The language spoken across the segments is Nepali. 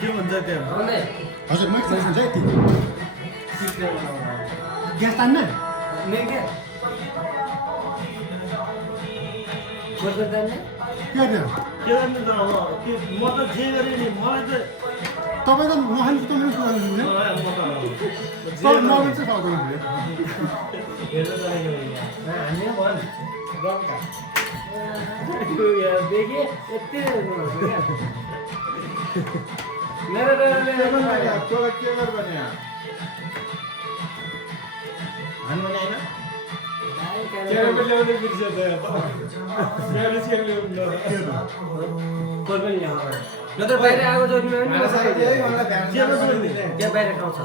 के भन्छ त्यहाँ हजुर मैले खान्छ यति ग्यास तान्न के के गर्नु त अब के म त जे गरेँ नि मलाई त तपाईँ त नखानु त मेरो कुरा गर्नु तपाईँ नखानु चाहिँ सक्दैन हेर्नु गरेको हामी भन् गम्का देखेँ यति मेरो के गर भने हान भने हैन केरा ल्याउने बिर्स्यो त मेरो चाहिँ ल्याउनु कोही पनि ल्याउनु नत्र बाहिर आगो जोड्नु पनि जेमा जोड्ने त्यहाँ बाहिर ठाउँ छ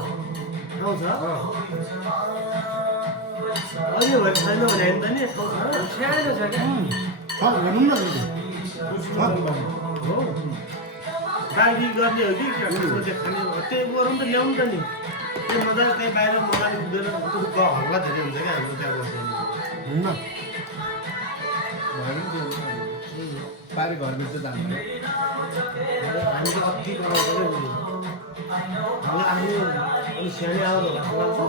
ठाउँ छ अझै भए छैन भने होइन त नि ठाउँ छ सानो छ क्या हेर्नु न हो बाँकी गर्ने हो कि सोचे खाने हो त्यही गरौँ त ल्याउनु त नि त्यो मजाले त्यहीँ बाहिर मगाले हुँदैन हल्ला धेरै हुन्छ क्या हाम्रो त्यहाँ बस्यो हुन्न पारि घरभित्र त जानु हामी त कति कराउँछ क्या हामी अलिक सानो आएर लाग्छ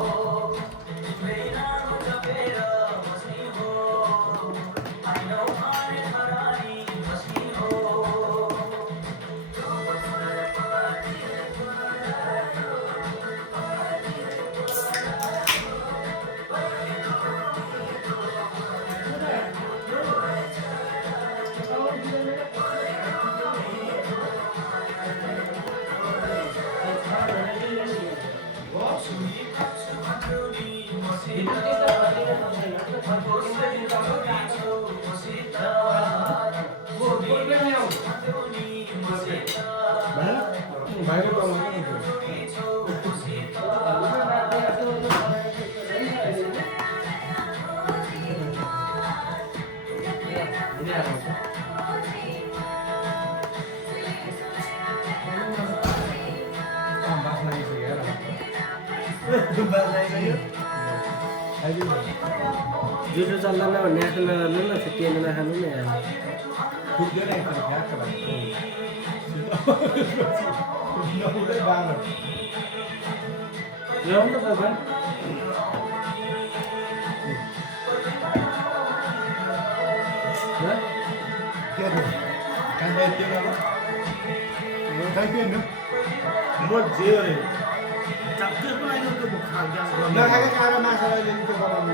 बाहिर पाउँदैन जुठो चल्दैन भन्ने आएको नगर्नु न त्यो नखानु नि पुग्दैन एकचोटि फ्याक्क लाग्छ नपुग्दै बाह्र ल्याउनु त तपाईँ कान्दा त्यो नभए म जे गरेँ चक्कै बनाइदिउँ त्यो नखाएको खाएर माछालाई लिनु त्यो बनाउनु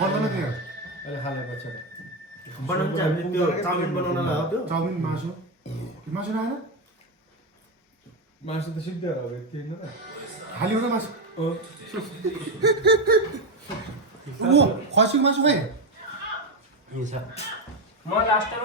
बन्दैन त्यो अहिले खानेपछि बनाउनु चाहिँ हामीले त्यो चाउमिन बनाउनलाई हो त्यो चाउमिन मासु मासु नआएन मासु त सिद्धै हो थिएन त खाली एउटा मासु खसीको मासु खै म लास्ट टाइम